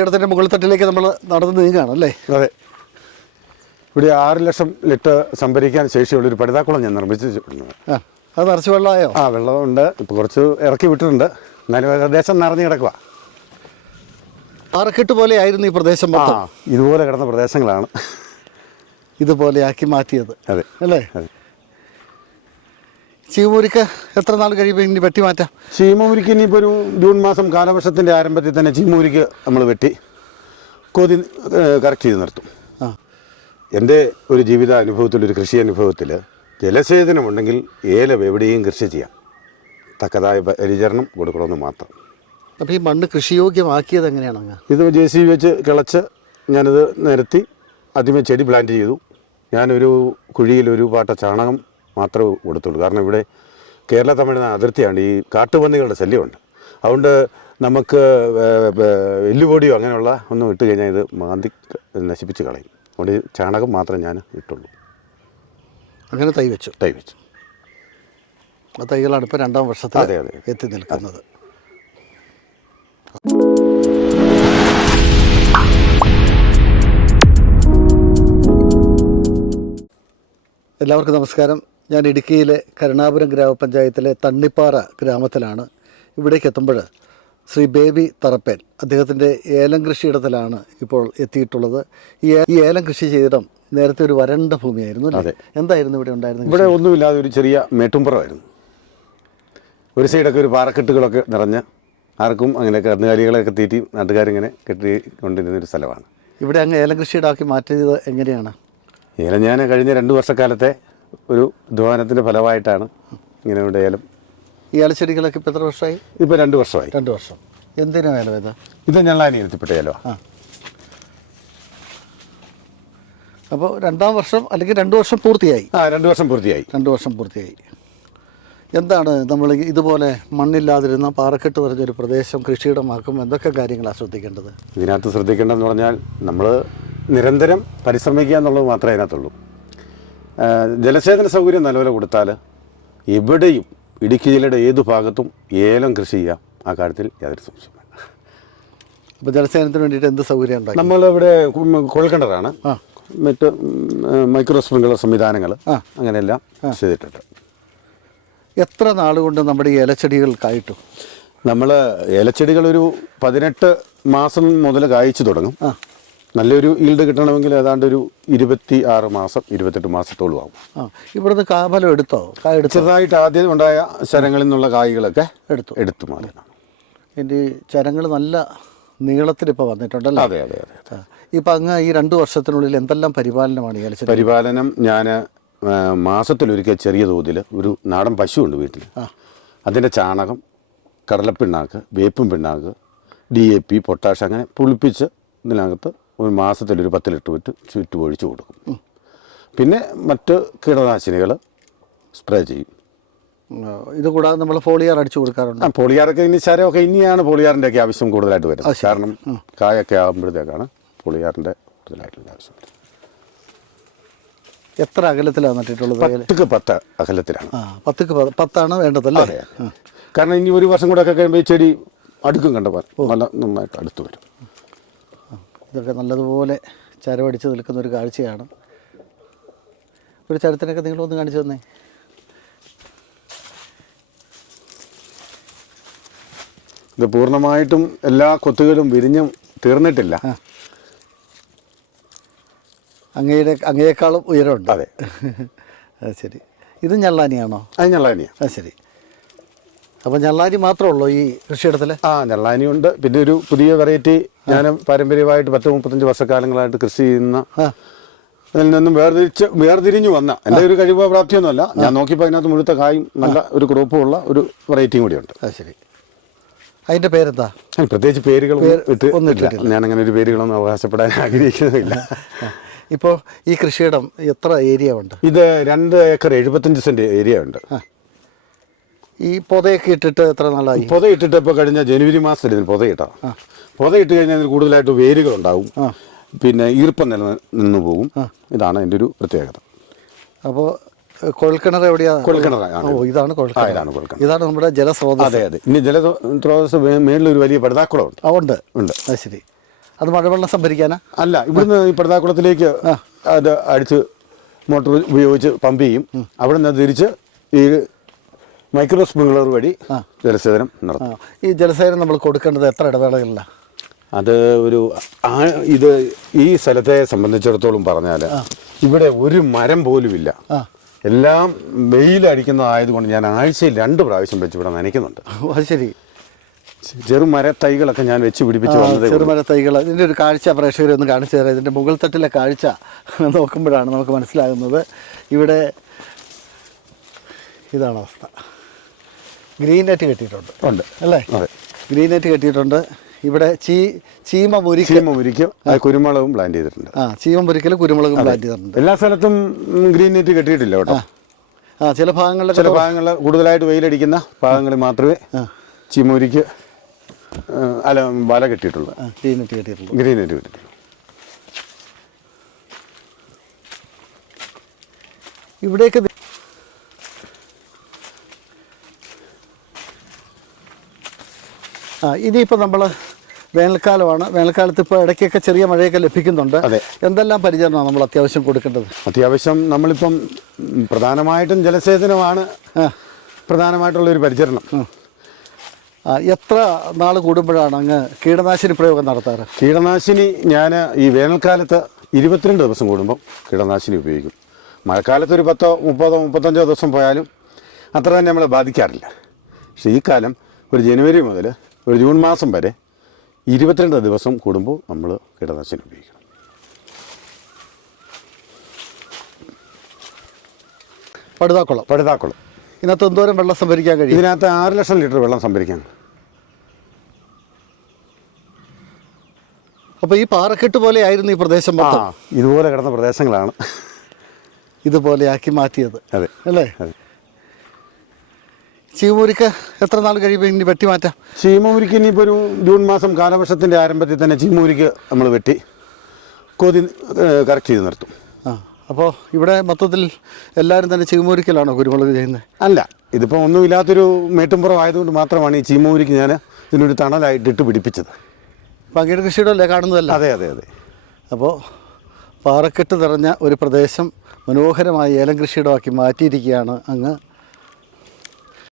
ഇടത്തിന്റെ മുകളിൽ തട്ടിലേക്ക് നമ്മൾ നടന്ന് നീങ്ങുകയാണ് അല്ലേ? അതെ. ഇവിടെ ആറ് ലക്ഷം ലിറ്റർ സംഭരിക്കാൻ ശേഷിയുള്ള ഒരു പടുതാക്കുളം ഞാൻ നിർമ്മിച്ചിട്ടുണ്ട്. അത് നിറച്ച് വെള്ളമായോ? ആ വെള്ളമുണ്ട്. ഇപ്പോൾ കുറച്ച് ഇറക്കി വിട്ടിട്ടുണ്ട്. എന്നാലും ഏകദേശം നിറഞ്ഞു കിടക്കുക പാറക്കെട്ട് പോലെ ആയിരുന്നു ഈ പ്രദേശം ആ ഇതുപോലെ കിടന്ന പ്രദേശങ്ങളാണ്. ഇതുപോലെ ആക്കി മാറ്റിയത്. അതെ. അല്ലേ? അതെ. ചീമൂരിക്ക് എത്ര നാൾ കഴിയുമ്പോൾ ഇനി വെട്ടി മാറ്റാം ചീമൂരിക്ക് ഇനിയിപ്പോൾ ഒരു ജൂൺ മാസം കാലവർഷത്തിന്റെ ആരംഭത്തിൽ തന്നെ ചീമൂരിക്ക് നമ്മൾ വെട്ടി കൊതി കറക്റ്റ് ചെയ്ത് നിർത്തും. ആ. എന്റെ ഒരു ജീവിത അനുഭവത്തിൽ ഒരു കൃഷി അനുഭവത്തിൽ ജലസേചനമുണ്ടെങ്കിൽ ഏലം എവിടെയും കൃഷി ചെയ്യാം. തക്കതായ പരിചരണം കൊടുക്കണമെന്ന് മാത്രം. അപ്പോൾ ഈ മണ്ണ് കൃഷിയോഗ്യമാക്കിയത് എങ്ങനെയാണ് ഇത് ജെ സി വെച്ച് കിളച്ച് ഞാനിത് നിരത്തി ആദ്യമേ ചെടി പ്ലാന്റ് ചെയ്തു. ഞാനൊരു കുഴിയിൽ ഒരു പാട്ട ചാണകം മാത്രമേ കൊടുത്തുള്ളൂ. കാരണം ഇവിടെ കേരള തമിഴ്നാട് അതിർത്തിയാണ്. ഈ കാട്ടുപന്നികളുടെ ശല്യമുണ്ട്. അതുകൊണ്ട് നമുക്ക് എല്ലുപൊടിയോ അങ്ങനെയുള്ള ഒന്നും ഇട്ട് കഴിഞ്ഞാൽ ഇത് മാന്തി നശിപ്പിച്ച് കളയും. അതുകൊണ്ട് ചാണകം മാത്രം ഞാൻ ഇട്ടുള്ളൂ. അങ്ങനെ തൈ വെച്ചു. തൈ വെച്ചു. ആ തൈകളാണ് ഇപ്പോൾ രണ്ടാം വർഷത്തെ അതെ, അതെ. എത്തി നിൽക്കുന്നത്. എല്ലാവർക്കും നമസ്കാരം. ഞാൻ ഇടുക്കിയിലെ കരുണാപുരം ഗ്രാമപഞ്ചായത്തിലെ തണ്ണിപ്പാറ ഗ്രാമത്തിലാണ് ഇവിടേക്ക് എത്തുമ്പോൾ ശ്രീ ബേബി തറപ്പൻ അദ്ദേഹത്തിന്റെ ഏലം കൃഷിയിടത്തിലാണ് ഇപ്പോൾ എത്തിയിട്ടുള്ളത്. ഈ ഈ ഏലം കൃഷി ചെയ്തിടം നേരത്തെ ഒരു വരണ്ട ഭൂമിയായിരുന്നു അല്ലേ? എന്തായിരുന്നു ഇവിടെ ഉണ്ടായിരുന്നത് ഇവിടെ ഒന്നുമില്ലാതെ ഒരു ചെറിയ മേട്ടുംപുറമായിരുന്നു. ഒരു സൈഡൊക്കെ ഒരു പാറക്കെട്ടുകളൊക്കെ നിറഞ്ഞ ആർക്കും അങ്ങനെ കന്നുകാലികളെയൊക്കെ തീറ്റി നാട്ടുകാരിങ്ങനെ കെട്ടി കൊണ്ടിരുന്നൊരു സ്ഥലമാണ്. ഇവിടെ അങ്ങ് ഏലം കൃഷിയിടാക്കി മാറ്റിയത് എങ്ങനെയാണ്? ഏലം ഞാൻ കഴിഞ്ഞ രണ്ട് വർഷക്കാലത്തെ ഒരു അധ്വാനത്തിന്റെ ഫലമായിട്ടാണ് ഇങ്ങനെ ഇവിടെ ഏലം ഈ ഏലച്ചെടികളൊക്കെ ഇപ്പോൾ എത്ര വർഷമായി? ഇപ്പോൾ രണ്ട് വർഷമായി. രണ്ട് വർഷം. എന്തിനാ ഏലം ഇത്? ഇത് ഞങ്ങളാനി ഇരുത്തിപ്പെട്ട ആ. അപ്പോൾ രണ്ടാം വർഷം അല്ലെങ്കിൽ രണ്ട് വർഷം പൂർത്തിയായി? ആ രണ്ട് വർഷം പൂർത്തിയായി. രണ്ട് വർഷം പൂർത്തിയായി. എന്താണ് നമ്മൾ ഇതുപോലെ മണ്ണില്ലാതിരുന്ന പാറക്കെട്ട് പറഞ്ഞൊരു പ്രദേശം കൃഷിയിടമാക്കും എന്തൊക്കെ കാര്യങ്ങളാണ് ശ്രദ്ധിക്കേണ്ടത് ഇതിനകത്ത് ശ്രദ്ധിക്കേണ്ടതെന്ന് പറഞ്ഞാൽ നമ്മൾ നിരന്തരം പരിശ്രമിക്കുക എന്നുള്ളത് മാത്രമേ അതിനകത്തുള്ളൂ ജലസേചന സൗകര്യം നല്ലപോലെ കൊടുത്താൽ എവിടെയും ഇടുക്കി ജില്ലയുടെ ഏത് ഭാഗത്തും ഏലം കൃഷി ചെയ്യാം. ആ കാര്യത്തിൽ യാതൊരു സംശയം അപ്പോൾ ജലസേചനത്തിന് വേണ്ടിയിട്ട് എന്ത് സൗകര്യം ഉണ്ടാകും നമ്മളിവിടെ കുഴൽക്കിണറാണ് ആ. മറ്റ് മൈക്രോ സ്പ്രിങ്കുലർ സംവിധാനങ്ങൾ. അങ്ങനെയെല്ലാം ചെയ്തിട്ടുണ്ട്. എത്ര നാൾ കൊണ്ട് നമ്മുടെ ഈ ഏലച്ചെടികൾ കായിട്ടു? നമ്മൾ ഏലച്ചെടികൾ ഒരു പതിനെട്ട് മാസം മുതൽ കായ്ച്ചു തുടങ്ങും. നല്ലൊരു ഈൽഡ് കിട്ടണമെങ്കിൽ ഏതാണ്ട് ഒരു ഇരുപത്തി ആറ് മാസം ഇരുപത്തെട്ട് മാസത്തോളം ആവും. ആ ഇവിടുന്ന് കാഫലം എടുത്തോ? എടുത്തോ? ചെറുതായിട്ട് ആദ്യം ഉണ്ടായ ശരങ്ങളിൽ നിന്നുള്ള കായ്കളൊക്കെ എടുത്തു. എടുത്തു മാറിയതാണ്. ഇതിന്റെ ചരങ്ങൾ നല്ല നീളത്തിലിപ്പോൾ വന്നിട്ടുണ്ടല്ലോ? അതെ അതെ അതെ ആ. ഇപ്പം അങ്ങ് ഈ രണ്ട് വർഷത്തിനുള്ളിൽ എന്തെല്ലാം പരിപാലനമാണ് ഈ പരിപാലനം ഞാൻ മാസത്തിലൊരിക്കൽ ചെറിയ തോതിൽ ഒരു നാടൻ പശുവുണ്ട് വീട്ടിൽ അതിന്റെ ചാണകം കടലപ്പിണ്ണാക്ക് വേപ്പും പിണ്ണാക്ക് ഡി എ പി പൊട്ടാഷ് അങ്ങനെ പുളിപ്പിച്ച് ഇതിനകത്ത് ഒരു മാസത്തിലൊരു പത്ത് ലിറ്റർ വിറ്റ് ചുറ്റും ഒഴിച്ചു കൊടുക്കും. പിന്നെ മറ്റ് കീടനാശിനികൾ സ്പ്രേ ചെയ്യും. ഇത് കൂടാതെ നമ്മൾ ഫോളിയാർ അടിച്ചു കൊടുക്കാറുണ്ട്. ആ പോളിയാറൊക്കെ ഇനി ശരമൊക്കെ ഇനിയാണ് പോളിയാറിന്റെ ഒക്കെ ആവശ്യം കൂടുതലായിട്ട് വരുന്നത്. കാരണം കായൊക്കെ ആകുമ്പോഴത്തേക്കാണ് പോളിയാറിന്റെ കൂടുതലായിട്ടുള്ള ആവശ്യം എത്ര അകലത്തിലാണ് നട്ടിട്ടുള്ളത്? പത്തുക്ക് പത്ത് അകലത്തിലാണ്. ആ പത്തുക്ക് പത്താണ് വേണ്ടതല്ലേ? അല്ലേ കാരണം ഇനി ഒരു വർഷം കൂടെ ഒക്കെ കഴിയുമ്പോൾ ഈ ചെടി അടുക്കും കണ്ടപ്പോൾ നല്ല നന്നായിട്ട് അടുത്ത് വരും. ഇതൊക്കെ നല്ലതുപോലെ ചരവടിച്ച് നിൽക്കുന്ന ഒരു കാഴ്ചയാണ്. ഒരു ചരത്തിനൊക്കെ നിങ്ങളൊന്ന് കാണിച്ചു തന്നേ. ഇത് പൂർണമായിട്ടും എല്ലാ കൊത്തുകളും വിരിഞ്ഞും തീർന്നിട്ടില്ല. അങ്ങയുടെ അങ്ങയേക്കാളും ഉയരമുണ്ട്. അതെ. അത് ശരി. ഇത് ഞള്ളാനിയാണോ? അത് ഞള്ളാനിയാണ് അത് ശരി. അപ്പോൾ ഞെള്ളാനി മാത്രമേ ഉള്ളൂ ഈ കൃഷിയിടത്തിൽ ആ ഞെള്ളാനി ഉണ്ട് പിന്നെ ഒരു പുതിയ വെറൈറ്റി ഞാൻ പാരമ്പര്യമായിട്ട് പത്ത് മുപ്പത്തഞ്ച് വർഷക്കാലങ്ങളായിട്ട് കൃഷി ചെയ്യുന്ന അതിൽ നിന്നും വേർതിരിച്ച് വേർതിരിഞ്ഞു വന്ന. എന്റെ ഒരു കഴിവ് പ്രാപ്തിയൊന്നുമല്ല ഞാൻ നോക്കിയപ്പോൾ അതിനകത്ത് മുഴുത്ത കായും നല്ല ഒരു ക്രോപ്പും ഉള്ള ഒരു വെറൈറ്റിയും കൂടിയുണ്ട്. അത് ശരി. അതിന്റെ പേരെന്താ? പ്രത്യേകിച്ച് പേരുകളൊന്നും പേര് ഇട്ട് ഞാൻ അങ്ങനെ ഒരു പേരുകളൊന്നും അവകാശപ്പെടാൻ ആഗ്രഹിക്കുന്നില്ല. ഇപ്പോൾ ഈ കൃഷിയിടം എത്ര ഏരിയ ഉണ്ട്? ഇത് രണ്ട് ഏക്കർ എഴുപത്തഞ്ച് സെന്റ് ഏരിയ ഉണ്ട്. ഈ പൊതയൊക്കെ ഇട്ടിട്ട് എത്ര നാളായി? പൊത ഇട്ടിട്ട് ഇപ്പോൾ കഴിഞ്ഞ ജനുവരി മാസത്തിൽ ഇതിന് പൊത ഇട്ടാ പൊത ഇട്ട് കഴിഞ്ഞാൽ ഇതിന് കൂടുതലായിട്ട് വേരുകളുണ്ടാവും. പിന്നെ ഈർപ്പം നില നിന്ന് പോകും ഇതാണ് എന്റെ ഒരു പ്രത്യേകത. അപ്പോൾ കൊൽക്കിണർ എവിടെയാണ് കുഴൽക്കിണറാണ് ഓ ഇതാണ് ഇതാണ്. ഇതാണ് നമ്മുടെ ജലസ്രോതസ്. അതെ അതെ. ഇനി ജലസ്രോതസ് മേളിൽ ഒരു വലിയ പടുതാക്കുളമുണ്ട്. ഉണ്ട്. ഉണ്ട്. അത് ശരി. അത് മഴവെള്ളം സംഭരിക്കാനാ? അല്ല ഇവിടുന്ന് ഈ പടുതാക്കുളത്തിലേക്ക് അത് അടിച്ച് മോട്ടോർ ഉപയോഗിച്ച് പമ്പ് ചെയ്യും. അവിടെ നിന്ന് തിരിച്ച് ഈ മൈക്രോ സ്പ്രിംഗ്ലർ വഴി ജലസേചനം നടത്തും. ഈ ജലസേചനം നമ്മൾ കൊടുക്കേണ്ടത് എത്ര ഇടവേളകളിലാണ് അത് ഒരു ആ ഇത് ഈ സ്ഥലത്തെ സംബന്ധിച്ചിടത്തോളം പറഞ്ഞാൽ ഇവിടെ ഒരു മരം പോലുമില്ല. എല്ലാം വെയിലടിക്കുന്നതായതുകൊണ്ട് ഞാൻ ആഴ്ചയിൽ രണ്ട് പ്രാവശ്യം വെച്ച് ഇവിടെ നനയ്ക്കുന്നുണ്ട്. അത് ശരി. ചെറുമര തൈകളൊക്കെ ഞാൻ വെച്ച് പിടിപ്പിച്ച് വന്നതേ. ചെറുമര തൈകൾ ഇതിന്റെ ഒരു കാഴ്ച പ്രേക്ഷകരെ ഒന്ന് കാണിച്ചു തരാം. ഇതിന്റെ മുകൾ തട്ടിലെ കാഴ്ച നോക്കുമ്പോഴാണ് നമുക്ക് മനസ്സിലാകുന്നത്. ഇവിടെ ഇതാണ് അവസ്ഥ. ഗ്രീൻ നെറ്റ് കെട്ടിയിട്ടുണ്ട്. ഉണ്ട്. അല്ലേ? അതെ. ഗ്രീൻ നെറ്റ് കെട്ടിയിട്ടുണ്ട്. ഇവിടെ ചീ ചീമ മുരിക്ക ചീമ മുരിക്കും കുരുമുളകും പ്ലാന്റ് ചെയ്തിട്ടുണ്ട്. ആ ചീമ മുരിക്കൽ കുരുമുളകും പ്ലാന്റ് ചെയ്തിട്ടുണ്ട്. എല്ലാ സ്ഥലത്തും ഗ്രീൻ നെറ്റ് കെട്ടിയിട്ടില്ല കേട്ടോ. ആ ചില ഭാഗങ്ങളിൽ ചില ഭാഗങ്ങളിൽ കൂടുതലായിട്ട് വെയിലടിക്കുന്ന ഭാഗങ്ങളിൽ മാത്രമേ ചീമൂരിക്ക് അല്ല വല കെട്ടിയിട്ടുള്ളൂ. ഗ്രീൻ നെറ്റ് കെട്ടിയിട്ടുണ്ട് ഗ്രീൻ നെറ്റ് കെട്ടിയിട്ടുള്ളൂ. ഇവിടേക്ക് ദേ- ആ ഇനിയിപ്പോൾ നമ്മൾ വേനൽക്കാലമാണ്. വേനൽക്കാലത്ത് ഇപ്പോൾ ഇടയ്ക്കൊക്കെ ചെറിയ മഴയൊക്കെ ലഭിക്കുന്നുണ്ട്. അതെ. എന്തെല്ലാം പരിചരണമാണ് നമ്മൾ അത്യാവശ്യം കൊടുക്കേണ്ടത്? അത്യാവശ്യം നമ്മളിപ്പം പ്രധാനമായിട്ടും ജലസേചനമാണ് പ്രധാനമായിട്ടുള്ളൊരു പരിചരണം. എത്ര നാൾ കൂടുമ്പോഴാണ് അങ്ങ് കീടനാശിനി പ്രയോഗം നടത്താറ്? കീടനാശിനി ഞാൻ ഈ വേനൽക്കാലത്ത് ഇരുപത്തിരണ്ട് ദിവസം കൂടുമ്പം കീടനാശിനി ഉപയോഗിക്കും. മഴക്കാലത്ത് ഒരു പത്തോ മുപ്പതോ മുപ്പത്തഞ്ചോ ദിവസം പോയാലും അത്ര തന്നെ നമ്മളെ ബാധിക്കാറില്ല. പക്ഷേ ഈ കാലം ഒരു ജനുവരി മുതൽ ഒരു ജൂൺ മാസം വരെ ഇരുപത്തിരണ്ട് ദിവസം കൂടുമ്പോൾ നമ്മൾ കീടനാശിനി ഉപയോഗിക്കണം. പടുതാക്കുളം. പഴുതാക്കുളം ഇതിനകത്ത് എന്തോരം വെള്ളം സംഭരിക്കാൻ കഴിയും? ഇതിനകത്ത് ആറ് ലക്ഷം ലിറ്റർ വെള്ളം സംഭരിക്കാൻ. അപ്പോൾ ഈ പാറക്കെട്ട് പോലെ ആയിരുന്നു ഈ പ്രദേശം ആ ഇതുപോലെ കിടന്ന പ്രദേശങ്ങളാണ്. ഇതുപോലെയാക്കി മാറ്റിയത്. അതെ. അല്ലേ? അതെ. ചീമൂരിക്ക് എത്ര നാൾ കഴിയുമ്പോൾ ഇനി വെട്ടി മാറ്റാം? ചീമൂരിക്ക് ഇനിയിപ്പോൾ ഒരു ജൂൺ മാസം കാലവർഷത്തിന്റെ ആരംഭത്തിൽ തന്നെ ചീമൂരിക്ക് നമ്മൾ വെട്ടി കൊതി കറക്റ്റ് ചെയ്ത് നിർത്തും. ആ അപ്പോൾ ഇവിടെ മൊത്തത്തിൽ എല്ലാവരും തന്നെ ചീമൂരിക്കലാണോ കുരുമുളക് ചെയ്യുന്നത് അല്ല ഇതിപ്പോൾ ഒന്നുമില്ലാത്തൊരു മേട്ടുംപുറം ആയതുകൊണ്ട് മാത്രമാണ് ഈ ചീമൂരിക്ക് ഞാൻ ഇതിനൊരു തണലായിട്ട് ഇട്ട് പിടിപ്പിച്ചത്. പങ്കിട കൃഷിയുടെ അല്ലേ കാണുന്നതല്ല? അതെ അതെ അതെ. അപ്പോൾ പാറക്കെട്ട് നിറഞ്ഞ ഒരു പ്രദേശം മനോഹരമായ ഏലം കൃഷിയിടമാക്കി മാറ്റിയിരിക്കുകയാണ് അങ്ങ്